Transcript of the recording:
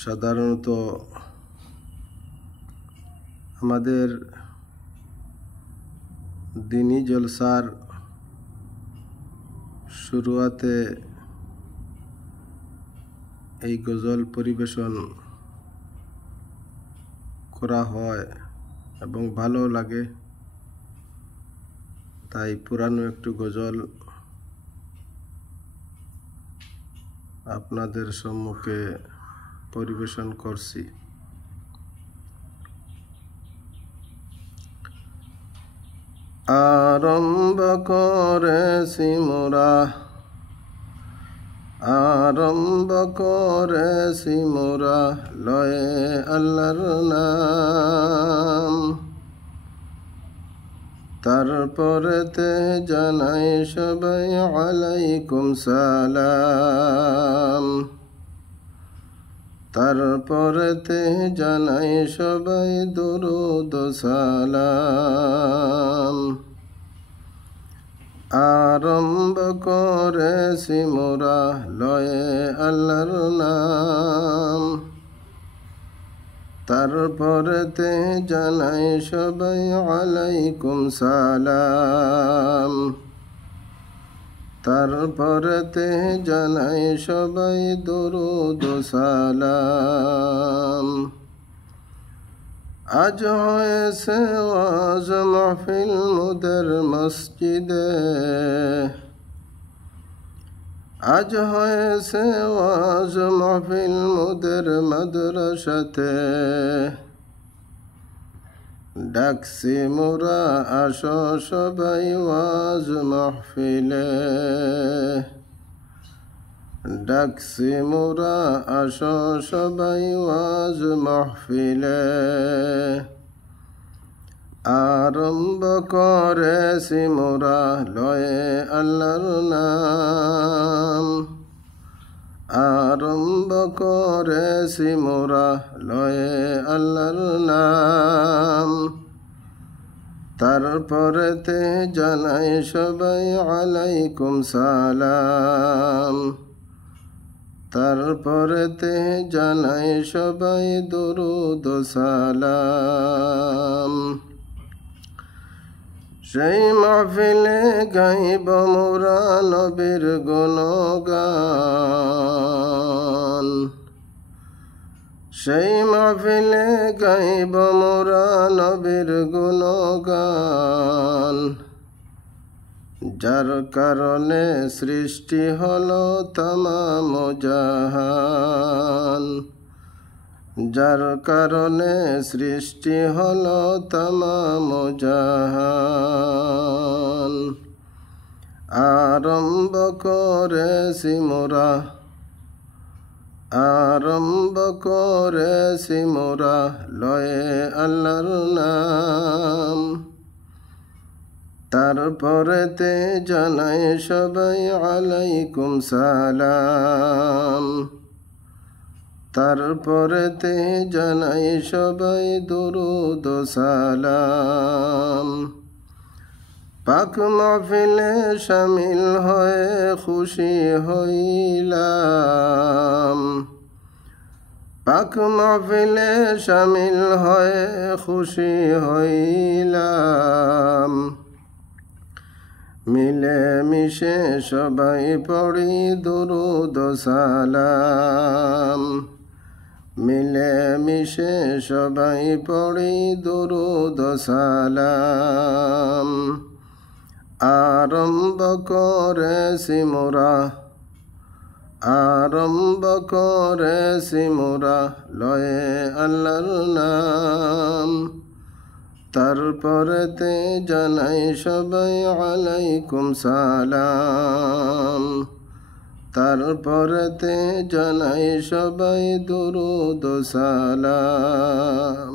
সাধারণত আমাদের দিনী জলসার শুরুয়াতে এই গজল পরিবেশন করা হয় এবং ভালো লাগে, তাই পুরানো একটু গজল আপনাদের সম্মুখে পরিবেশন করছি। আরম্ভ করেছি মোরা, আরম্ভ করেছি মোরা লয়ে আল্লাহর নাম, তারপরেতে জানাই সবাই আলাইকুম সালাম, তারপরেতে জানাই সবাই দুরুদ সালাম। আরম্ভ করেছি মোরা লয়ে আল্লাহর নাম, তারপরেতে জানাই সবাই আলাইকুম সালাম, তারপরেতে জানাই সবাই দুরুদ সালাম। আজ হয়েছে ওয়াজ মাহফিল মুদের মসজিদে, আজ হয়েছে ওয়াজ মাহফিল মুদের মাদ্রাসাতে, ডাকছি মোরা আসো সবাই ওয়াজ মাহফিলে, ডাকছি মোরা আসো সবাই ওয়াজ মাহফিলে। আরম্ভ করেছি মোরা লয়ে আল্লাহর নাম, আরম্ভ করেছি মোরা লয়ে আল্লাহর নাম, তারপরেতে জানাই সবাই আলাইকুম সালাম, তারপরেতে জানাই সবাই দুরুদ সালাম। সেই মাহফিলে গাইব মোরা নবীর গুণগান, সেই মাহফিলে গাইব মোরা নবীর গুণগান, যার কারণে সৃষ্টি হলো তামাম জাহান, যার কারণে সৃষ্টি হলো তামাম জাহান। আরম্ভ করেছি মোরা, আরম্ভ করেছি মোরা লয়ে আল্লাহর নাম, তারপরেতে জানাই সবাই আলাইকুম সালাম, তারপরেতে জানাই সবাই দুরুদ সালাম। পাক মাহফিলে শামিল হয়ে খুশি হইলাম, পাক মাহফিলে শামিল হয়ে খুশি হইলাম, মিলে মিশে সবাই পড়ি দুরুদ সালাম, মিলে মিশে সবাই পড়ি দুরুদ সালাম। আরম্ভ করেছি মোরা, আরম্ভ করেছি মোরা লয়ে আল্লাহর নাম, তারপরেতে জানাই সবাই আলাইকুম সালাম, তারপরেতে জানাই সবাই দুরুদ সালাম।